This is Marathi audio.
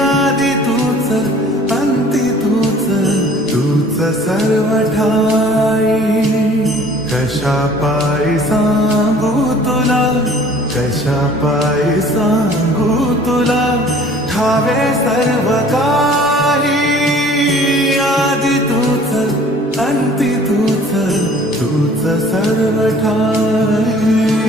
आदि तूच अंती तूच तूच सर्व ठाई कशा पायी सांगू तुला कशा पायी सांगू तुला ठावे सर्व काही आदि तूच अंती तूच तूच सर्व ठाई